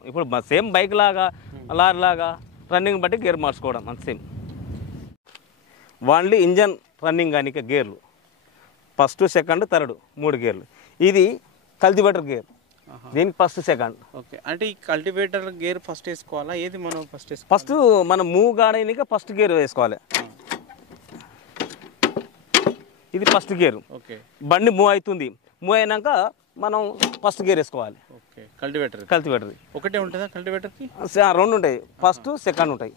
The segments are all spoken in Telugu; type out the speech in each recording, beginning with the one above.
మార్చుకోవడం. ఇప్పుడు సేమ్ బైక్ లాగా లారీ లాగా రన్నింగ్ బట్టి గేర్ మార్చుకోవడం అంత సేమ్. ఓన్లీ ఇంజన్ రన్నింగ్ కానీ గేర్లు ఫస్ట్ సెకండ్ థర్డ్ 3 గేర్లు. ఇది కల్టివేటర్ గేర్, దీనికి ఫస్ట్ సెకండ్. ఓకే, అంటే ఈ కల్టివేటర్ గేర్ ఫస్ట్ వేసుకోవాలా? ఏది మనం ఫస్ట్ మనం మూవ్ కాడనిక ఫస్ట్ గేర్ వేసుకోవాలి. ఇది ఫస్ట్ గేర్. ఓకే, బండి మూవ్ అవుతుంది, మూవ్ అయినాక మనం ఫస్ట్ గేర్ వేసుకోవాలి. ఓకే, కల్టివేటర్ ఒకటే ఉంటుందా? కల్టివేటర్కి 2 ఉంటాయి, ఫస్ట్ సెకండ్ ఉంటాయి.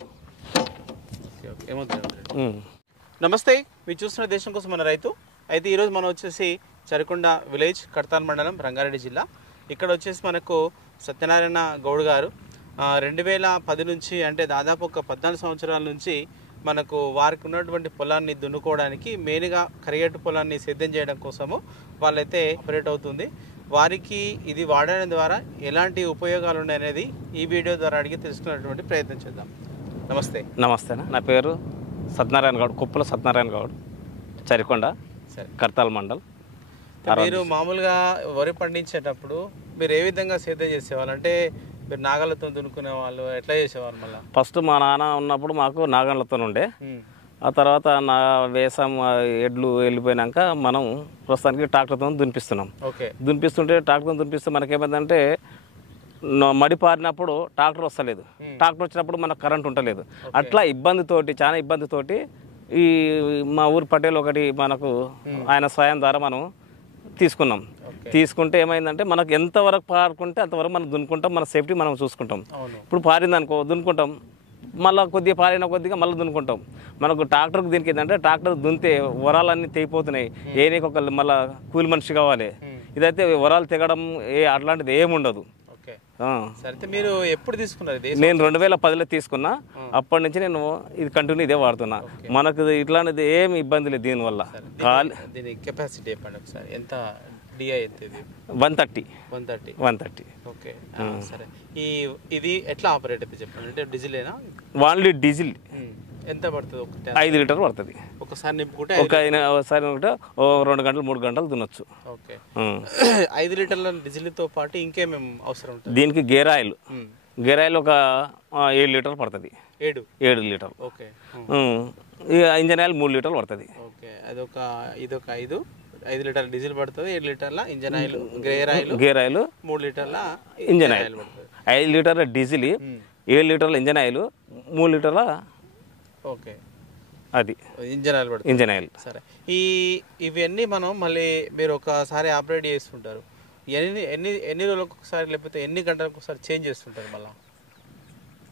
నమస్తే, మీరు చూస్తున్న దేశం కోసం మన రైతు. అయితే ఈరోజు మనం వచ్చేసి చరికొండ విలేజ్, కడతాల్ మండలం, రంగారెడ్డి జిల్లా. ఇక్కడ వచ్చేసి మనకు సత్యనారాయణ గౌడ్ గారు 2010 నుంచి, అంటే దాదాపు ఒక 14 సంవత్సరాల నుంచి మనకు వారికి ఉన్నటువంటి పొలాన్ని దున్నుకోవడానికి, మెయిన్గా కరిగేటు పొలాన్ని సేద్యం చేయడం కోసము వాళ్ళైతే ఆపరేట్ అవుతుంది. వారికి ఇది వాడడం ద్వారా ఎలాంటి ఉపయోగాలు ఉన్నాయనేది ఈ వీడియో ద్వారా అడిగి తెలుసుకునేటువంటి ప్రయత్నం చేద్దాం. నమస్తే. నమస్తే, నా పేరు సత్యనారాయణ గౌడ్, కుప్పల సత్యనారాయణ గౌడ్, చరికొండ, కడతాల్ మండల్. మీరు మామూలుగా వరి పండించేటప్పుడు మీరు ఏ విధంగా సేద్యం చేసేవాళ్ళు? అంటే మీరు నాగళ్ళతో దున్నుకునే వాళ్ళు, ఎట్లా చేసేవాళ్ళు? మళ్ళీ ఫస్ట్ మా నాన్న ఉన్నప్పుడు మాకు నాగళ్ళతో ఉండే, ఆ తర్వాత నా వేసం ఎడ్లు వెళ్ళిపోయినాక మనం ప్రస్తుతానికి ట్రాక్టర్తో దునిపిస్తున్నాం. ఓకే, దునిపిస్తుంటే ట్రాక్టర్తో దునిపిస్తే మనకేమైందంటే మడి పారినప్పుడు ట్రాక్టర్ వస్తలేదు, ట్రాక్టర్ వచ్చినప్పుడు మనకు కరెంట్ ఉండలేదు. అట్లా చాలా ఇబ్బందితోటి ఈ మా ఊరు పటేల్ ఒకటి మనకు ఆయన స్వయం ద్వారా మనం తీసుకున్నాం. తీసుకుంటే ఏమైందంటే మనకు ఎంతవరకు పారుకుంటే అంతవరకు మనం దున్నుకుంటాం, మన సేఫ్టీ మనం చూసుకుంటాం. ఇప్పుడు పారిందనుకో దున్నుకుంటాం, మళ్ళీ కొద్దిగా పారిన కొద్దిగా మళ్ళీ దున్నుకుంటాం. మనకు ట్రాక్టర్కి దీనికి ఏంటంటే ట్రాక్టర్ దున్నితే వరాలన్నీ తెగిపోతున్నాయి, ఏనికి ఒక మళ్ళీ కూలి మనిషి కావాలి. ఇదైతే వరాలు తెగడం అట్లాంటిది ఏముండదు. సరే, మీరు ఎప్పుడు తీసుకున్నారు? నేను 2010లో తీసుకున్నా, అప్పటి నుంచి నేను ఇది కంటిన్యూ ఇదే వాడుతున్నా. మనకు ఇట్లాంటిది ఏమి ఇబ్బంది లేదు దీనివల్ల. దీని కెపాసిటీ చెప్పండి ఒకసారి, ఎంత డిఐ ఎంత? ఇది 130. ఓకే, సరే. ఇది ఎట్లా ఆపరేట్ అయితే చెప్పండి. అంటే డీజిలేనా? Only diesel. ఎంత పడుతుంది? 5 లీటర్ పడుతుంది. ఒకసారి నింపుకుంటే 2 గంటలు 3 గంటలు దున్నొచ్చు. ఓకే, 5 లీటర్ల డీజిల్తో పాటు ఇంకేమేమి అవసరం ఉంటుంది? దీనికి గేర్ ఆయిల్ ఒక 7 లీటర్ పడుతుంది. 7 లీటర్. ఓకే, ఇంజన్ ఆయిల్ 3 లీటర్లు పడుతుంది. ఓకే, ఇదొక 5 లీటర్ల డీజిల్ పడుతుంది, 7 లీటర్ల ఇంజన్ ఆయిల్, గేర్ ఆయిల్ 3 లీటర్ల ఇంజన్ ఆయిల్ పడుతుంది. 5 లీటర్ల డీజిల్, 7 లీటర్ల ఇంజన్ ఆయిల్, 3 లీటర్ల ఓకే అది ఇంజన్ ఆయిల్ పడుతుంది. Engine oil. సరే, ఇవన్నీ మనం మళ్ళీ మీరు ఒకసారి ఆపరేట్ చేస్తుంటారు, ఎన్ని రోజులకు ఒకసారి లేకపోతే ఎన్ని గంటలకు ఒకసారి చేంజ్ చేస్తుంటారు? మళ్ళీ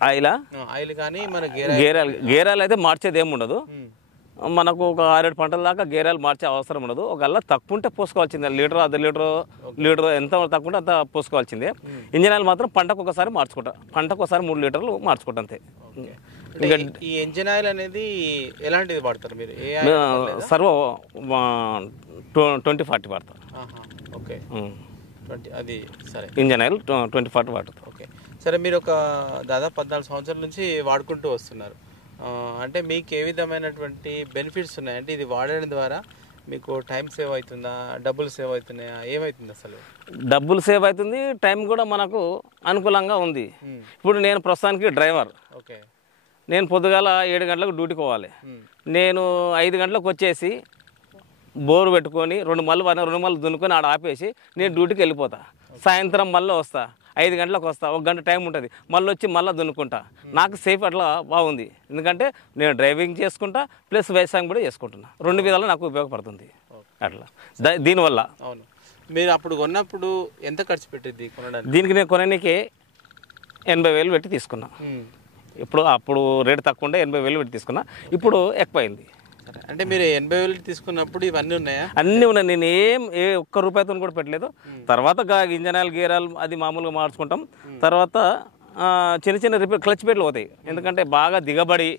ఆయిల్ కానీ మన గేర్ ఆయిల్ అయితే మార్చేది ఏమి ఉండదు. మనకు ఒక 6-7 పంటల దాకా గేర్ ఆయిల్ మార్చే అవసరం ఉండదు. ఒకవేళ తక్కువ ఉంటే పోసుకోవాల్సిందే, లీటర్ ఎంత తక్కువ ఉంటే అంత పోసుకోవాల్సిందే. ఇంజన్ ఆయిల్ మాత్రం పంటకు ఒకసారి మార్చుకుంటా, పంటకు ఒకసారి 3 లీటర్లు మార్చుకుంటా అంతే. ఈ ఇంజన్ ఆయిల్ అనేది ఎలాంటిది వాడతారు మీరు? సర్వో 2040 వాడతారు. ఓకే, అది సరే. ఇంజన్ ఆయిల్ 2040 వాడతారు. ఓకే, సరే. మీరు ఒక దాదాపు 14 సంవత్సరాల నుంచి వాడుకుంటూ వస్తున్నారు. అంటే మీకు ఏ విధమైనటువంటి బెనిఫిట్స్ ఉన్నాయి? అంటే ఇది వాడడం ద్వారా మీకు టైం సేవ్ అవుతుందా, డబ్బులు సేవ్ అవుతున్నాయా, ఏమవుతుంది? అసలు డబ్బులు సేవ్ అవుతుంది, టైం కూడా మనకు అనుకూలంగా ఉంది. ఇప్పుడు నేను ప్రస్తుతానికి డ్రైవర్. ఓకే, నేను పొద్దుగాల 7 గంటలకు డ్యూటీకి పోవాలి. నేను 5 గంటలకు వచ్చేసి బోరు పెట్టుకొని 2 మళ్ళు దున్నుకొని ఆడ ఆపేసి నేను డ్యూటీకి వెళ్ళిపోతా. సాయంత్రం మళ్ళీ వస్తా, 5 గంటలకు వస్తా, 1 గంట టైం ఉంటుంది, మళ్ళీ వచ్చి మళ్ళీ దున్నుకుంటా. నాకు సేఫ్ అట్లా బాగుంది, ఎందుకంటే నేను డ్రైవింగ్ చేసుకుంటా ప్లస్ వ్యవసాయం కూడా చేసుకుంటున్నా. 2 విధాలు నాకు ఉపయోగపడుతుంది అట్లా దీనివల్ల. అవును, మీరు అప్పుడు కొన్నప్పుడు ఎంత ఖర్చు పెట్టింది కొనడానికి? దీనికి నేను కొనడానికి 80,000 పెట్టి తీసుకున్నా. అప్పుడు రేటు తక్కువ ఉండే 80,000 పెట్టి తీసుకున్నా, ఇప్పుడు ఎక్కువైంది. అంటే మీరు 80,000 తీసుకున్నప్పుడు ఇవన్నీ ఉన్నాయా? అన్నీ ఉన్నాయి. నేను ఒక్క రూపాయితో కూడా పెట్టలేదు. తర్వాత ఇంజన్ ఆయిల్, గేర్ ఆయిల్ అది మామూలుగా మార్చుకుంటాం. తర్వాత చిన్న రిపేర్, క్లచ్ ప్లేట్లు పోతాయి. ఎందుకంటే బాగా దిగబడి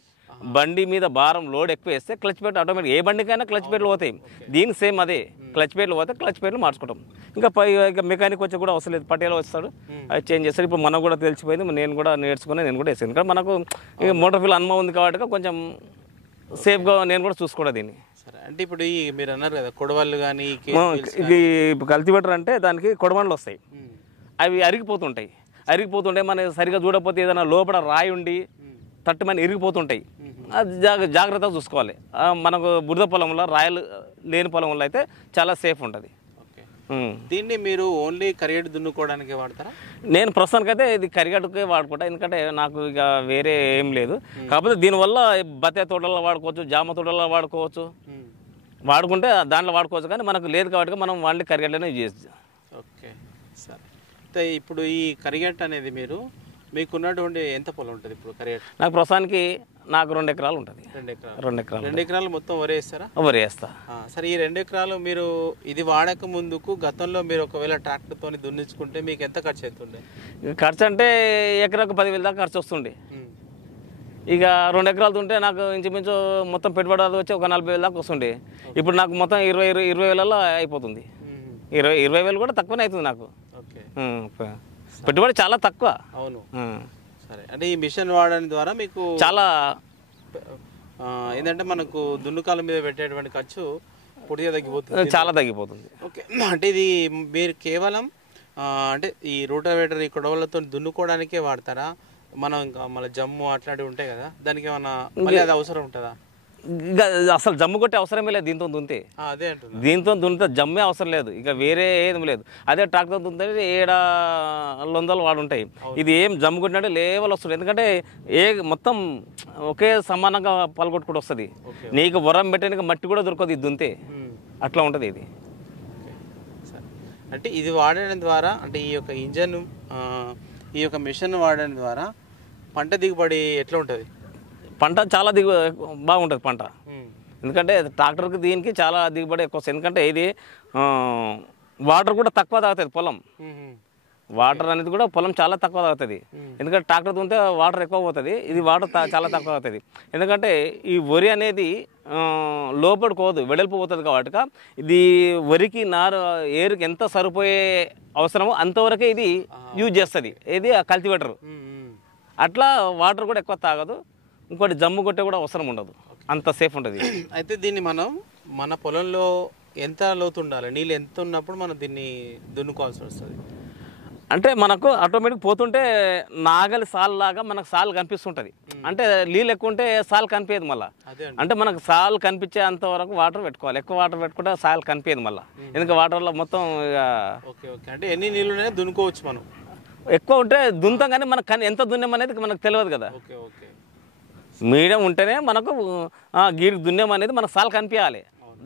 బండి మీద భారం లోడ్ ఎక్కువ వేస్తే క్లచ్ ప్లేట్ ఆటోమేటిక్, ఏ బండికైనా క్లచ్ ప్లేట్లు పోతాయి. దీనికి సేమ్ అదే, క్లచ్ ప్లేట్లు పోతే క్లచ్ ప్లేట్లు మార్చుకుంటాం. ఇంకా మెకానిక్ వచ్చి కూడా అవసరం లేదు, పటేల్ వస్తాడు, అది చేంజ్ చేస్తాడు. ఇప్పుడు మనకు కూడా తెలిసిపోయింది, నేను కూడా నేర్చుకుని నేను కూడా వేసాను. ఎందుకంటే మనకు మోటార్ ఫీల్ అనుభవం ఉంది కాబట్టి కొంచెం సేఫ్గా నేను కూడా చూసుకోవడం దీన్ని. అంటే ఇప్పుడు మీరు అన్నారు కదా కొడవళ్ళు కానీ, ఇది కల్టివేటర్ అంటే దానికి కొడవళ్ళు వస్తాయి, అవి అరిగిపోతుంటాయి. అరిగిపోతుంటాయి. మనం సరిగా చూడకపోతే ఏదైనా లోపల రాయి ఉండి తట్టుమని ఇరిగిపోతుంటాయి. అది జాగ్రత్తగా చూసుకోవాలి. మనకు బురద పొలంలో రాయలు లేని పొలంలో అయితే చాలా సేఫ్ ఉంటుంది. దీన్ని మీరు ఓన్లీ కరిగేడు దున్నుకోవడానికి వాడతారా? నేను ప్రస్తుతానికైతే ఇది కరిగట్టుకే వాడుకుంటా, ఎందుకంటే నాకు ఇక వేరే ఏం లేదు. కాకపోతే దీనివల్ల బత్తాయి తోటల్లో వాడుకోవచ్చు, జామ తోటల్లో వాడుకోవచ్చు, వాడుకుంటే దాంట్లో వాడుకోవచ్చు. కానీ మనకు లేదు కాబట్టి మనం వాళ్ళని కరిగట్లనే యూజ్ చేస్తాం. ఓకే సరే. అయితే ఇప్పుడు ఈ కరిగట్టు అనేది మీకున్నటువంటి ఎంత పొలం ఉంటుంది ఇప్పుడు కరిగట్టు? నాకు ప్రస్తుతానికి 2 ఎకరాలు ఉంటుంది. 2 ఎకరాలు మొత్తం వరి వేస్తారా? వరి వేస్తా. సరే, ఈ 2 ఎకరాలు మీరు ఇది వాడక ముందుకు గతంలో మీరు ఒకవేళ ట్రాక్టర్తో దున్నించుకుంటే మీకు ఎంత ఖర్చు అవుతుండే? ఖర్చు అంటే ఎకరాకు 10,000 దాకా ఖర్చు వస్తుండే. ఇక 2 ఎకరాలు ఉంటే నాకు ఇంచుమించు మొత్తం పెట్టుబడి వచ్చి ఒక 40,000 దాకా వస్తుండే. ఇప్పుడు నాకు మొత్తం 20,000 అయిపోతుంది. 20,000 కూడా తక్కువనే అవుతుంది నాకు. పెట్టుబడి చాలా తక్కువ. అవును. సరే, అంటే ఈ మిషన్ వాడడం ద్వారా మీకు చాలా ఏంటంటే మనకు దున్నుకాల మీద పెట్టేటువంటి ఖర్చు పూర్తిగా తగ్గిపోతుంది. చాలా తగ్గిపోతుంది. ఓకే, అంటే ఇది మీరు కేవలం అంటే ఈ రూటావేటర్ ఈ కొడవలతో దున్నుకోవడానికే వాడతారా? మనం ఇంకా మళ్ళీ జమ్ము అట్లాంటివి ఉంటాయి కదా, దానికి ఏమన్నా మళ్ళీ అది అవసరం ఉంటుందా? అసలు జమ్ము కొట్టే అవసరమే లేదు దీంతో దున్నితే. అదే అంటున్నా, దీంతో దున్నితే జమ్మే అవసరం లేదు, ఇక వేరే ఏం లేదు. అదే ట్రాక్టర్ దున్నితే 700 వాడు ఉంటాయి. ఇది ఏం జమ్ము కొట్టినట్టు లేవల్ వస్తుంది, ఎందుకంటే మొత్తం ఒకే సమానంగా పలగొట్టుకుంటూ వస్తుంది. నీకు వరం పెట్టడానికి మట్టి కూడా దొరకదు ఇది దున్నితే, అట్లా ఉంటుంది ఇది. అంటే ఇది వాడడం ద్వారా, అంటే ఈ యొక్క ఇంజన్ ఈ యొక్క మిషన్ వాడడం ద్వారా పంట దిగుబడి ఎట్లా ఉంటుంది? పంట చాలా బాగుంటుంది పంట. ఎందుకంటే ట్రాక్టర్కి దీనికి చాలా దిగుబడి ఎక్కువ వస్తుంది. ఎందుకంటే ఇది వాటర్ కూడా తక్కువ తాగుతుంది పొలం. వాటర్ అనేది కూడా పొలం చాలా తక్కువ తాగుతుంది. ఎందుకంటే ట్రాక్టర్ ఉంటే వాటర్ ఎక్కువ పోతుంది, ఇది వాటర్ చాలా తక్కువ అవుతుంది. ఎందుకంటే ఈ వరి అనేది లోపలికి పోదు, వెడల్పు పోతుంది. కాబట్టి ఇది వరికి ఏరుకి ఎంత సరిపోయే అవసరమో అంతవరకే ఇది యూజ్ చేస్తుంది. ఇది కల్టివేటర్. అట్లా వాటర్ కూడా ఎక్కువ తాగదు. ఇంకోటి జమ్ము కొట్టే కూడా అవసరం ఉండదు, అంత సేఫ్ ఉంటుంది. అయితే దీన్ని మనం మన పొలంలో ఎంత లోతు ఉండాలి, నీళ్ళు ఎంత ఉన్నప్పుడు మనం దీన్ని దున్నుకోవాల్సి వస్తుంది? అంటే మనకు ఆటోమేటిక్ పోతుంటే నాగలి సాల్ లాగా మనకు సాల్ కనిపిస్తుంటుంది. అంటే నీళ్ళు ఎక్కువ ఉంటే సాల్ కనిపించదు మళ్ళీ. అంటే మనకు సాల్ కనిపించే అంతవరకు వాటర్ పెట్టుకోవాలి. ఎక్కువ వాటర్ పెట్టుకుంటే సాల్ కనిపించదు మళ్ళీ, ఎందుకంటే వాటర్లో మొత్తం ఓకే ఓకే అంటే ఎన్ని నీళ్ళు దున్నుకోవచ్చు మనం? ఎక్కువ ఉంటే దున్నుతాం, కానీ మనకు ఎంత దున్నం అనేది మనకు తెలియదు కదా. ఓకే ఓకే మీడియం ఉంటేనే మనకు గీరికి దున్నం అనేది మనకు సాల్ కనిపించాలి.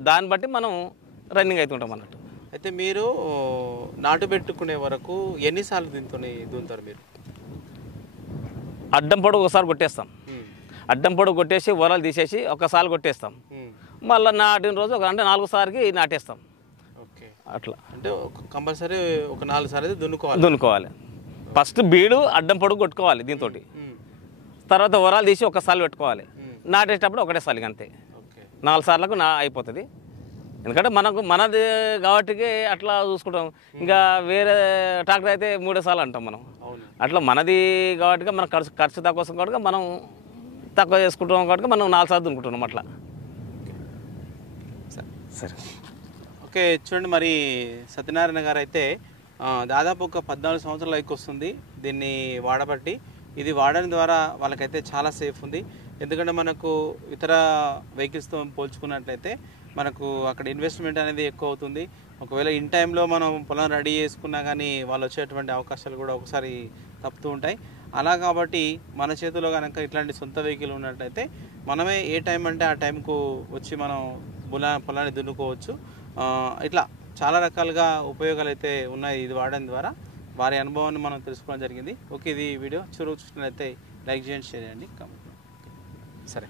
దాన్ని బట్టి మనం రన్నింగ్ అవుతుంటాం అన్నట్టు. అయితే మీరు నాటు పెట్టుకునే వరకు ఎన్నిసార్లు దున్నుతారు మీరు? అడ్డం పొడవు ఒకసారి కొట్టేస్తాం. అడ్డం పొడవు కొట్టేసి వరలు తీసేసి ఒకసారి కొట్టేస్తాం. మళ్ళీ నాటిన రోజు అంటే 4 సార్లకి నాటేస్తాం. ఓకే, అట్లా. అంటే కంపల్సరీ ఒక 4 సార్లు అయితే దున్నుకోవాలి. ఫస్ట్ బీడు అడ్డం పొడవు కొట్టుకోవాలి దీంతో, తర్వాత వరాలు తీసి ఒకసారి పెట్టుకోవాలి. నాటేటప్పుడు ఒకటేసారి అంతే. 4 సార్లకు అయిపోతుంది. ఎందుకంటే మనది కాబట్టి అట్లా చూసుకుంటాం. ఇంకా వేరే ట్రాక్టర్ అయితే 3 సార్లు అంటాం మనం. అట్లా మనది కాబట్టి మన ఖర్చు తక్కువ వస్తుంది కాబట్టి మనం తక్కువ చేసుకుంటాం కాబట్టి మనం 4 సార్లు దున్నుకుంటున్నాం అట్లా. సరే, ఓకే. చూడండి, మరి సత్యనారాయణ గారు అయితే దాదాపు ఒక 14 సంవత్సరాల ఎక్కువ వస్తుంది దీన్ని వాడబట్టి. ఇది వాడడం ద్వారా వాళ్ళకైతే చాలా సేఫ్ ఉంది. ఎందుకంటే మనకు ఇతర వెహికల్స్తో పోల్చుకున్నట్లయితే మనకు అక్కడ ఇన్వెస్ట్మెంట్ అనేది ఎక్కువ అవుతుంది. ఒకవేళ ఇన్ టైంలో మనం పొలం రెడీ చేసుకున్నా కానీ వాళ్ళు వచ్చేటువంటి అవకాశాలు కూడా ఒకసారి తప్పుతూ ఉంటాయి. అలా కాబట్టి మన చేతిలో కనుక ఇట్లాంటి సొంత వెహికల్ ఉన్నట్లయితే మనమే ఏ టైం అంటే ఆ టైంకు వచ్చి మనం పొలాన్ని దున్నుకోవచ్చు. ఇట్లా చాలా రకాలుగా ఉపయోగాలు అయితే ఉన్నాయి ఇది వాడడం ద్వారా. వారి అనుభవాన్ని మనం తెలుసుకోవడం జరిగింది. ఓకే, ఇది వీడియో చూసినట్లయితే లైక్ చేయండి, షేర్ చేయండి, కామెంట్. సరే.